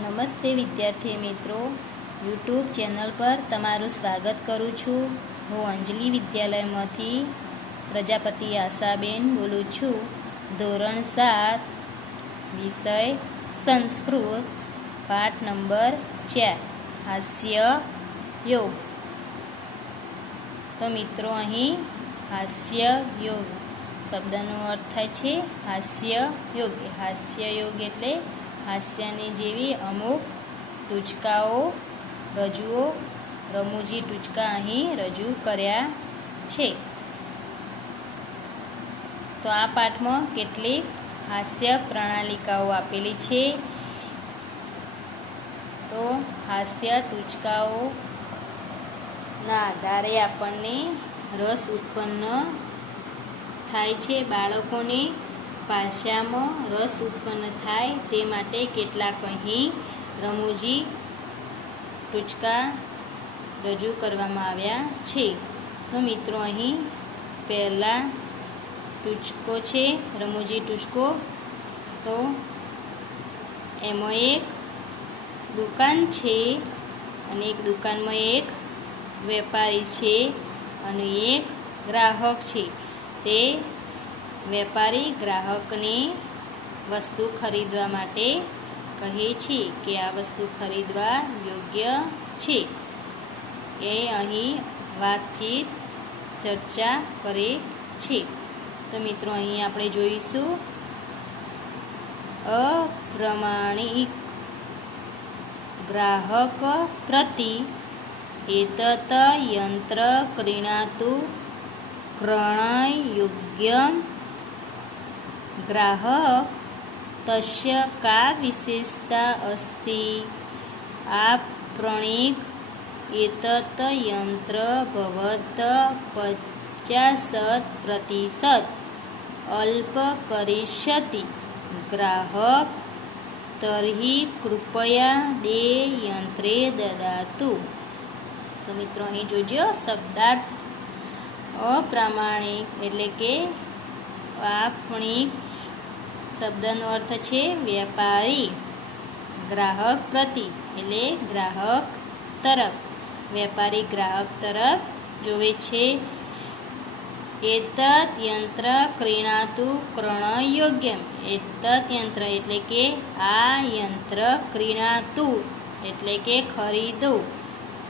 નમસ્તે વિદ્યાર્થી મિત્રો, યુટ્યુબ ચેનલ પર તમારું સ્વાગત કરું છું। હું અંજલિ વિદ્યાલયમાંથી પ્રજાપતિ આશાબેન બોલું છું। ધોરણ 7 વિષય સંસ્કૃત, પાઠ નંબર 4 હાસ્ય યોગ। તો મિત્રો, અહીં હાસ્ય યોગ શબ્દનો અર્થ થાય છે હાસ્ય યોગ। હાસ્ય યોગ એટલે હાસ્યની જેવી અમુક ટૂચકાઓ રમૂજી ટૂચકા અહીં રજૂ કર્યા છે। તો આ પાઠમાં કેટલીક હાસ્ય પ્રણાલિકાઓ આપેલી છે। તો હાસ્ય ટૂચકાઓના આધારે આપણને રસ ઉત્પન્ન થાય છે। બાળકોની ભાષામાં રસ ઉત્પન્ન થાય તે માટે કેટલાક અહીં રમૂજી ટૂચકા રજૂ કરવામાં આવ્યા છે। તો મિત્રો, અહીં પહેલા ટૂચકો છે રમૂજી ટૂચકો। તો એમાં એક દુકાન છે અને એક દુકાનમાં એક વેપારી છે અને એક ગ્રાહક છે। તે વેપારી ગ્રાહકને વસ્તુ ખરીદવા માટે કહે છે કે આ વસ્તુ ખરીદવા યોગ્ય છે। એ અહીં વાતચીત ચર્ચા કરે છે। તો મિત્રો, અહીં આપણે જોઈશું અપ્રમાણિક ગ્રાહક પ્રતિ એતત યંત્ર ક્રીણાતુ क्रययोग्यं ग्राहक तस्य का विशेषता अस्ति। आपणिक एतत् यंत्र भवत 50% अल्प करिष्यति। ग्राहक तर्हि कृपया दे यंत्रे ददातु। तो मित्रों, અહીં જોજો શબ્દાર્થ અપ્રામાણિક એટલે કે આપણિક શબ્દનો અર્થ છે વેપારી। ગ્રાહક પ્રતિ એટલે ગ્રાહક તરફ, વેપારી ગ્રાહક તરફ જોવે છે। એતત યંત્ર ક્રીણાતુ क्रययोग्यम, એતત યંત્ર એટલે કે આ યંત્ર, ક્રીણાતુ એટલે કે ખરીદો,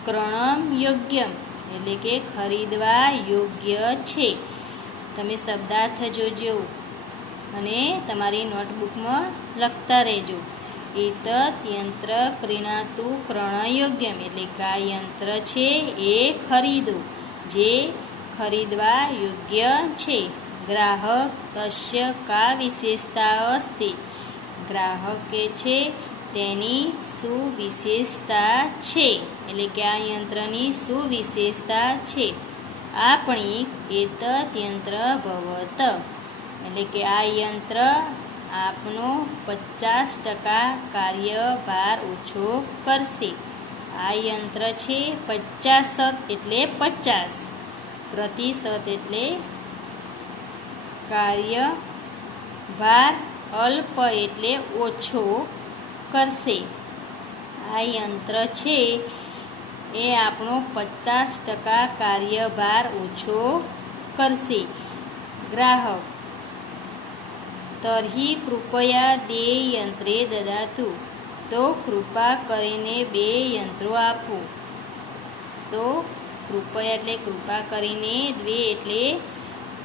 क्रययोग्यम એટલે કે ખરીદવા યોગ્ય છે। તમે શબ્દાર્થ જોજો અને તમારી નોટબુકમાં લખતા રહેજો। એતત યંત્ર ક્રીણાતુ क्रययोग्यम એટલે કે આ યંત્ર છે એ ખરીદો, જે ખરીદવા યોગ્ય છે। ગ્રાહક તસ્ય કા વિશેષતા અસ્તિ, ગ્રાહક કે છે તેની શું વિશેષતા છે, એટલે કે આ યંત્રની શું વિશેષતા છે। આપણી એતત યંત્ર ભવત એટલે કે આ યંત્ર આપનો 50% કાર્યભાર ઓછો કરશે। આ યંત્ર છે 50% એટલે 50%, પ્રતિશત એટલે કાર્યભાર, અલ્પ એટલે ઓછો કરશે। આ યંત્ર છે એ આપણો 50% કાર્યભાર ઓછો કરશે। ગ્રાહક તર્હિ કૃપયા દે યંત્રે દદાતુ, તો કૃપા કરીને 2 યંત્રો આપો। તો કૃપયા એટલે કૃપા કરીને, દ્વે એટલે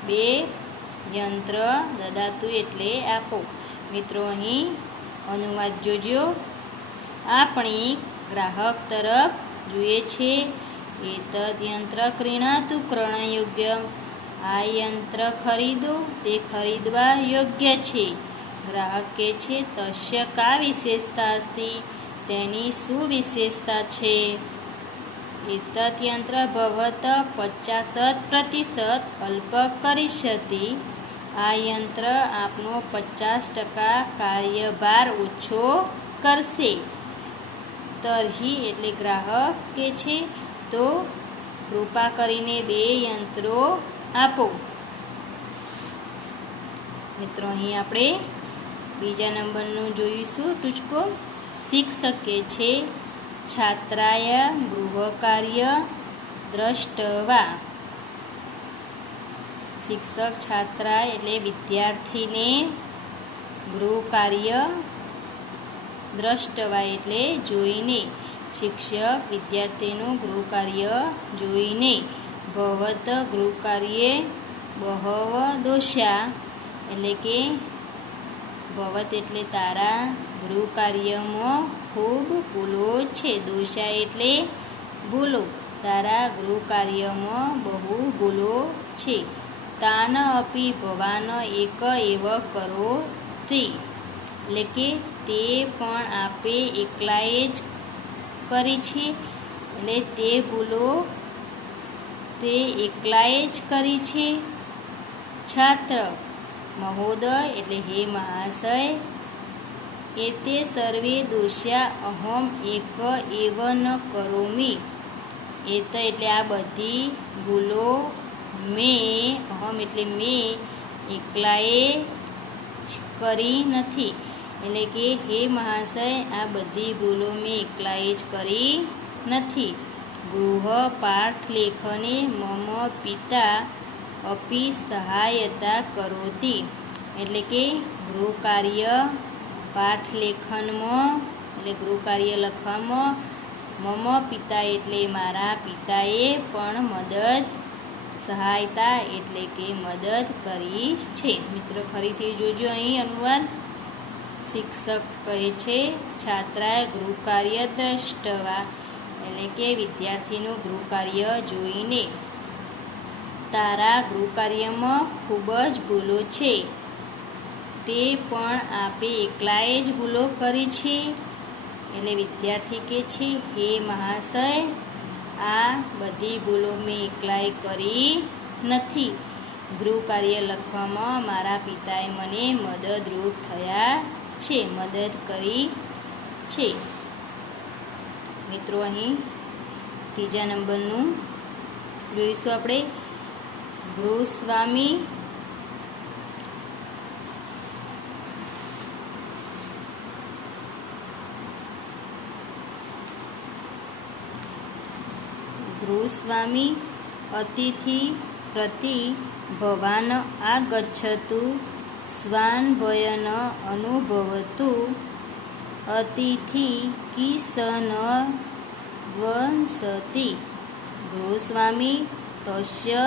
2 યંત્ર, દદાતુ એટલે આપો। મિત્રો, અહીં અનુવાદ જોજો। આપણી ગ્રાહક તરફ જુએ છે। એતદ યંત્ર ક્રીણાતુ क्रययोग्यम, આ યંત્ર ખરીદો, તે ખરીદવા યોગ્ય છે। ગ્રાહક કે છે તસ્ય કા વિશેષતા અસ્તિ, તેની શું વિશેષતા છે। એતત યંત્ર ભવત 50% અલ્પ કરિષ્યતિ, આ યંત્ર આપનો 50% કાર્યભાર ઓછો કરશે। તર્હિ એટલે ગ્રાહક કે છે તો કૃપા કરીને 2 યંત્રો આપો। મિત્રો, અહીં આપણે બીજા નંબરનું જોઈશું ટૂચકો। શિક્ષકે છે છાત્રાય ગૃહકાર્ય દ્રષ્ટવા. શિક્ષક છાત્રા એટલે વિદ્યાર્થીને ગૃહકાર્ય દ્રષ્ટવા એટલે જોઈને. શિક્ષક વિદ્યાર્થીનું ગૃહકાર્ય જોઈને. ભવત ગૃહકાર્યે બહવ દોષા એટલે કે ભવત એટલે તારા ગૃહકાર્યમાં ખૂબ ભૂલો છે. દોષા એટલે ભૂલો. તારા ગૃહકાર્યમાં બહુ ભૂલો છે. તાન અપી ભવાન એક એવ કરોતિ એટલે કે તે પણ આપે એકલાએ જ કરી છે. એટલે તે ભૂલો તે એકલાએ જ કરી છે. છાત્ર મહોદય એટલે હે મહાશય. એતે સર્વે દોષ્યા અહમ એક એવ ન કરોમી. એટલે આ બધી ભૂલો મેં અહમ એટલે મેં એકલાએ જ કરી નથી. એટલે કે હે મહાશય આ બધી ભૂલો મેં એકલાએ જ કરી નથી. ગૃહ પાઠ લેખને મમ પિતા અપી સહાયતા કરોતિ એટલે કે ગૃહકાર્ય પાઠ લેખનમાં એટલે ગૃહકાર્ય લખવામાં મમ પિતા એટલે મારા પિતાએ પણ મદદ સહાયતા એટલે કે મદદ કરી છે. મિત્રો ફરીથી જોજો અહીં અનુવાદ. શિક્ષક કહે છે છાત્રાએ ગૃહકાર્ય દ્રષ્ટવા એટલે કે વિદ્યાર્થીનું ગૃહકાર્ય જોઈને. તારા ગૃહકાર્યમાં ખૂબ જ ભૂલો છે. તે પણ આપે એકલાએ જ ભૂલો કરી છે. એટલે વિદ્યાર્થી કહે છે હે મહાશય આ બધી ભૂલો મેં એકલાએ કરી નથી. ગૃહકાર્ય લખવામાં મારા પિતાએ મને મદદરૂપ થયા છે, મદદ કરી છે. મિત્રો અહીં ત્રીજા નંબરનું જોઈશું આપણે. ગૃહસ્વામી ગૃહસ્વામી અતિથિ પ્રતિ ભવાન આગચ્છતુ સ્વાન ભયન અનુભવતુ અતિથિ કિસન વંસતિ. ગૃહસ્વામી તસ્ય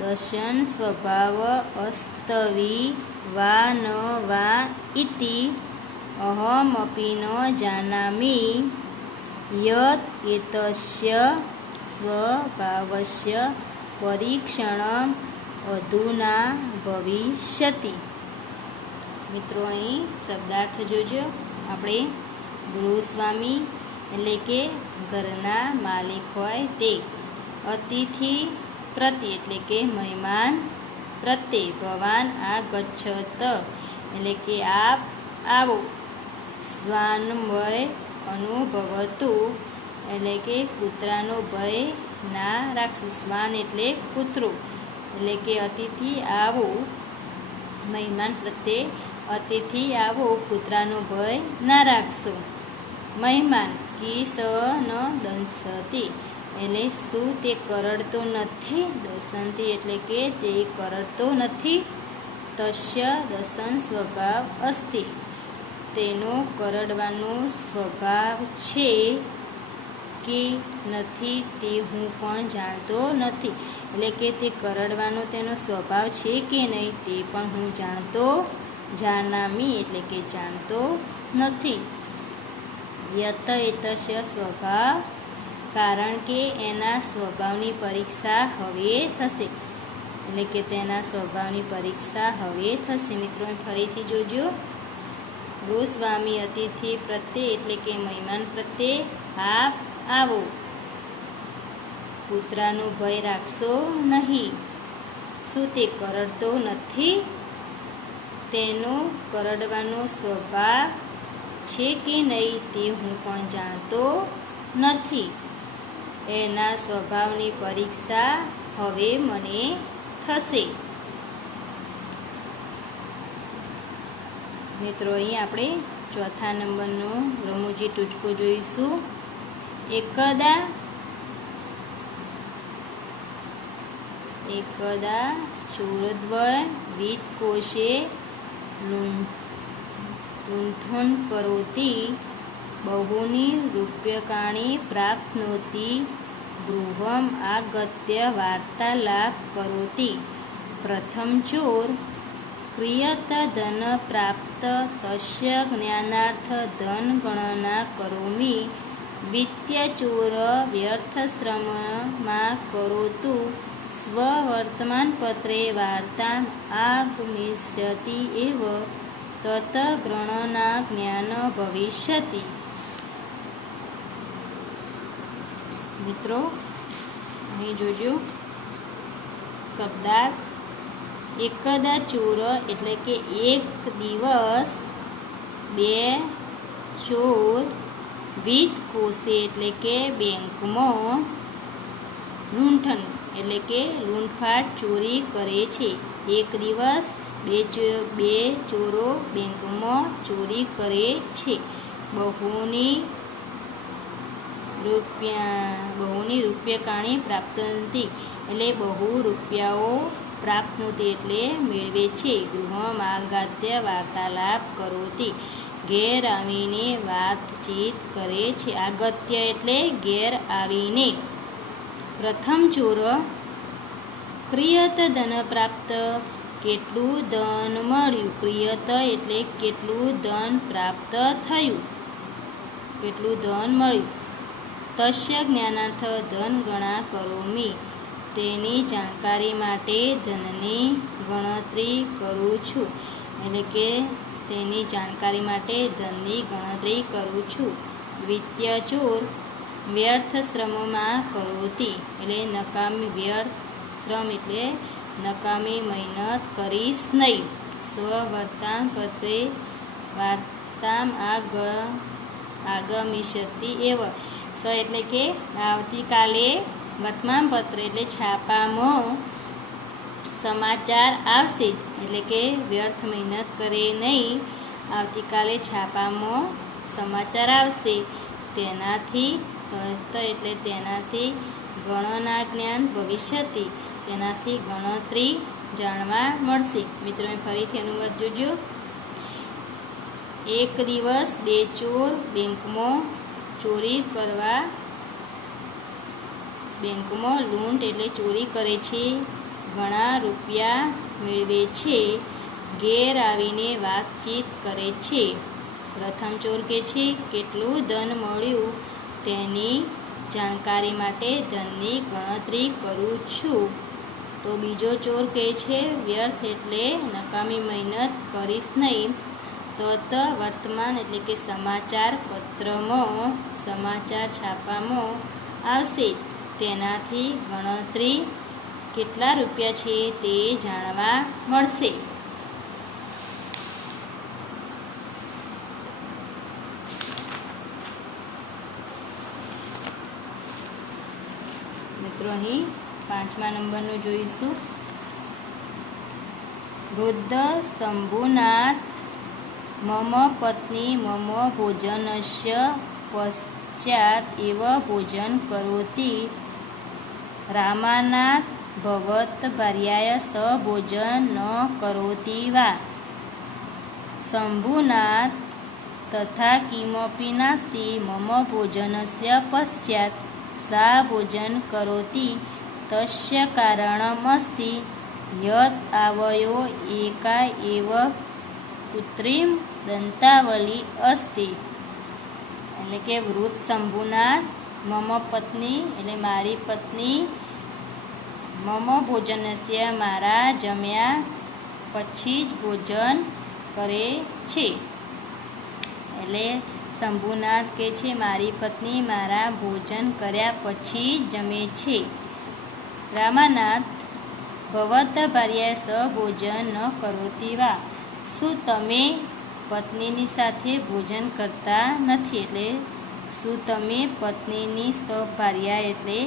દશન સ્વભાવ અસ્તવિ વા ન વા ઇતિ અહમપી ન જાનામિ યત એતસ્ય સ્વભાવસ્ય પરીક્ષણ અધુના ભવિષ્યતિ. મિત્રો અહીં શબ્દાર્થ જોજો. આપણે ગૃહસ્વામી એટલે કે ઘરના માલિક હોય તે. અતિથિ પ્રતિ એટલે કે મહેમાન પ્રત્યે. ભવાન આગચ્છત એટલે કે આપ આવો. શ્વાનભય અનુભવતુ એટલે કે કૂતરાનો ભય ના રાખશું. શ્વાન એટલે કૂતરો એટલે કે અતિથિ આવો મહેમાન પ્રત્યે. અતિથિ આવો કૂતરાનો ભય ના રાખશો. મહેમાન કિસ ન દંસતિ એટલે શું તે કરડતો નથી. દર્શનથી એટલે કે તે કરડતો નથી. તસ્ય દર્શન સ્વભાવ અસ્તિ તેનો કરડવાનો સ્વભાવ છે કે નથી તે હું પણ જાણતો નથી. એટલે કે તે કરડવાનો તેનો સ્વભાવ છે કે નહીં તે પણ હું જાનામી એટલે કે જાણતો નથી. યત એતસ્ય સ્વભાવ કારણ કે એના સ્વભાવની પરીક્ષા હવે થશે. એટલે કે તેના સ્વભાવની પરીક્ષા હવે થશે. મિત્રો ફરીથી જોજો. ગૃહસ્વામી અતિથિ પ્રત્યે એટલે કે મહેમાન પ્રત્યે આપ આવો. કૂતરાનો ભય રાખશો નહીં. શું તે કરડતો નથી. તેનો કરડવાનો સ્વભાવ છે કે નહીં તે હું પણ જાણતો નથી. એના સ્વભાવની પરીક્ષા હવે મને થશે. મિત્રો અહીં આપણે ચોથા નંબરનું રમૂજી ટૂચકો જોઈશું. એકદા ચોરદ્વય વિત્તકોશે લुण्ठनं करोति बहूनि रूप्यकाणि प्राप्नोति गृहम् आगत्य वार्तालाप करोति. प्रथम चोर क्रियत धन प्राप्त तस्य ज्ञानार्थ धन गणना करोमि. द्वितीय चोर व्यर्थश्रममा करोतु स्ववर्तमानपत्रे वार्ताम् आगमिष्यति एव तत गणना ज्ञान भविष्यति. મિત્રો અહીં જોજો શબ્દાર્થ. એકદા ચોર એટલે કે એક દિવસ, બે ચોર વિત્તકોશે એટલે કે બેંકમાં, લૂંઠન એટલે કે લૂંટફાટ ચોરી કરે છે. એક દિવસ બે ચોરો બેંકમાં ચોરી કરે છે. બહુની રૂપ્યકાણી પ્રાપ્તંતિ એટલે બહુ રૂપિયાઓ પ્રાપ્તનોતી એટલે મેળવે છે. ગૃહમ આગાત્ય વાર્તાલાપ કરોતી ઘેર આવીને વાતચીત કરે છે. આગત્ય એટલે ઘેર આવીને. પ્રથમ ચોર ક્રિયત ધન પ્રાપ્ત કેટલું ધન મળ્યું. ક્રિયત એટલે કેટલું ધન પ્રાપ્ત થયું, કેટલું ધન મળ્યું. તસ્ય જ્ઞાનાર્થ ધન ગણા કરોમિ તેની જાણકારી માટે ધનની ગણતરી કરું છું. એટલે કે તેની જાણકારી માટે ધનની ગણતરી કરું છું. દ્વિતીય ચોર વ્યર્થ શ્રમમાં કરોતી એટલે નકામી વ્યર્થ શ્રમ એટલે નકામી મહેનત કરીશ નહીં. સ્વવર્તમાનપત્રે વાર્તામ આગમિષ્યતિ એવ. સ એટલે કે આવતીકાલે, વર્તમાનપત્ર એટલે છાપામાં સમાચાર આવશે. એટલે કે વ્યર્થ મહેનત કરે નહીં, આવતીકાલે છાપામાં સમાચાર આવશે. તેનાથી એટલે તેનાથી ગણના જ્ઞાન ભવિષ્યતિ તેનાથી ગણતરી જાણવા મળશે. મિત્રો ફરીથી અનુવાદ જોજો. એક દિવસ બે ચોર બેંકમાં ચોરી કરવા, બેંકમાં લૂંટ એટલે ચોરી કરે છે, ઘણા રૂપિયા મેળવે છે, ઘેર આવીને વાતચીત કરે છે. પ્રથમ ચોર કહે છે કેટલું ધન મળ્યું તેની જાણકારી માટે ધનની ગણતરી કરું છું. તો બીજો ચોર કહે છે વ્યર્થ એટલે નકામી મહેનત કરીશ નહીં. તત વર્તમાન એટલે કે સમાચાર પત્રમાં, સમાચાર છાપામાં આવશે જ, તેનાથી ગણતરી કેટલા રૂપિયા છે તે જાણવા મળશે. મિત્રો અહીં 5મા નંબરનું જોઈશું. વૃદ્ધ શંભુનાથ મમ પત્ની મમ ભોજનસ્ય પશ્ચાત એવ ભોજન કરોતિ. રામાનાથ ભવત ભાર્યાય સ ભોજન ન કરોતિ વા. શંભુનાથ તથા કિમપી નાસ્તિ મમ ભોજનસ્ય પશ્ચાત सा भोजन करोति. तस्य कारणमस्ति यत् आवयो एका एव कृत्रिम दंतावली अस्ति. એટલે કે વૃદ્ધ શંભુનાથ મમ પત્ની એટલે મારી પત્ની, મમ ભોજનસ્ય મારા જમ્યા પછી જ ભોજન કરે છે. એટલે શંભુનાથ કહે છે મારી પત્ની મારા ભોજન કર્યા પછી જમે છે. રામાનાથ ભવત ભાર્યા સ ભોજન ન કરોતિ વા. શું તમે પત્નીની સાથે ભોજન કરતા નથી. એટલે શું તમે પત્નીની ભાર્યા એટલે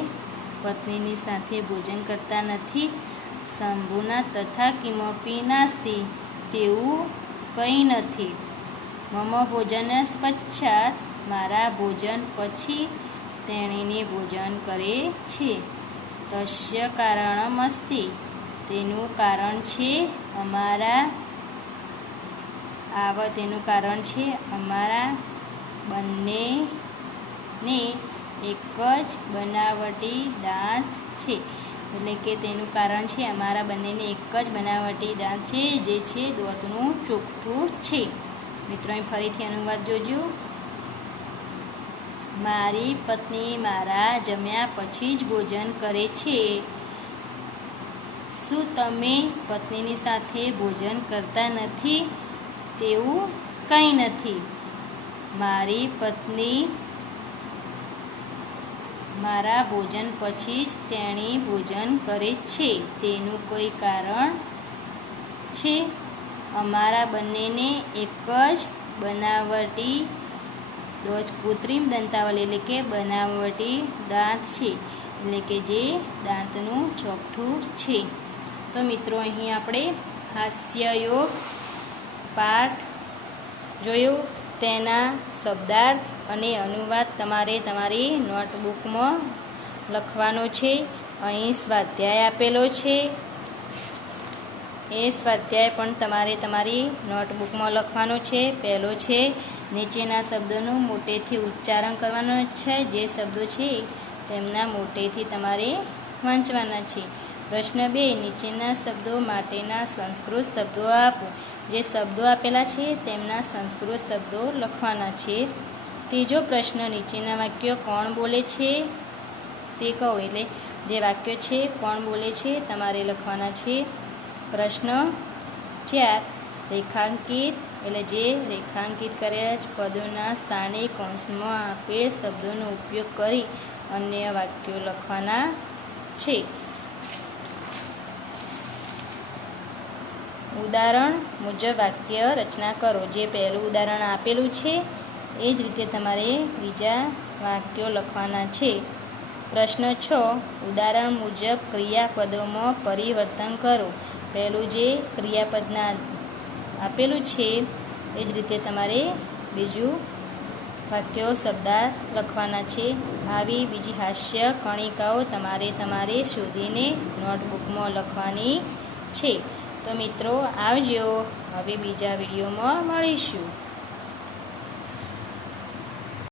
પત્નીની સાથે ભોજન કરતા નથી. શંભુનાથ તથા કિમપી નાસ્તિ તેવું કંઈ નથી. મમ ભોજન પશ્ચાત મારા ભોજન પછી તેણીને ભોજન કરે છે. તસ્ય કારણમસ્તિ, તેનું કારણ છે તેનું કારણ છે અમારા બંનેને એક જ બનાવટી દાંત છે. એટલે કે તેનું કારણ છે અમારા બંનેને એક જ બનાવટી દાંત છે, જે છે દાંતનું ચોકઠું છે. મિત્રો અહીં ફરીથી અનુવાદ જોજો. મારી પત્ની મારા જમ્યા પછી જ ભોજન કરે છે. શું તમે પત્નીની સાથે ભોજન કરતા નથી? તેવું કંઈ નથી. મારી પત્ની મારા ભોજન પછી જ તેણી ભોજન કરે છે, તેનું કોઈ કારણ છે. અમારા બંનેને એક જ બનાવટી કૃત્રિમ દંતાવલી એટલે કે બનાવટી દાંત છે, એટલે કે જે દાંતનું ચોકઠું છે. તો મિત્રો અહીં આપણે હાસ્યયોગ પાઠ જોયો. તેના શબ્દાર્થ અને અનુવાદ તમારે તમારી નોટબુકમાં લખવાનો છે. અહીં સ્વાધ્યાય આપેલો છે, એ સ્વાધ્યાય પણ તમારે તમારી નોટબુકમાં લખવાનો છે. પહેલો છે, નીચેના શબ્દોનું મોટેથી ઉચ્ચારણ કરવાનું છે. જે શબ્દો છે તેમના મોટેથી તમારે વાંચવાના છે. પ્રશ્ન 2, નીચેના શબ્દો માટેના સંસ્કૃત શબ્દો આપો. જે શબ્દો આપેલા છે તેમના સંસ્કૃત શબ્દો લખવાના છે. ત્રીજો પ્રશ્ન, નીચેના વાક્યો કોણ બોલે છે તે કહો. એટલે જે વાક્યો છે કોણ બોલે છે તમારે લખવાના છે. પ્રશ્ન 4, રેખાંકિત એટલે જે રેખાંકિત કર્યા જ પદોના સ્થાને કૌંસમાં આપેલ શબ્દોનો ઉપયોગ કરી અન્ય વાક્યો લખવાના છે. ઉદાહરણ મુજબ વાક્ય રચના કરો. જે પહેલું ઉદાહરણ આપેલું છે એ જ રીતે તમારે બીજા વાક્યો લખવાના છે. પ્રશ્ન 6, ઉદાહરણ મુજબ ક્રિયાપદોમાં પરિવર્તન કરો. પહેલું જે ક્રિયાપદના આપેલું છે એ જ રીતે તમારે બીજું વાક્યો શબ્દાર્થ લખવાના છે. આવી બીજી હાસ્ય કણિકાઓ તમારે શોધીને નોટબુકમાં લખવાની છે. તો મિત્રો આવજો. હવે બીજા વિડીયોમાં મળીશું.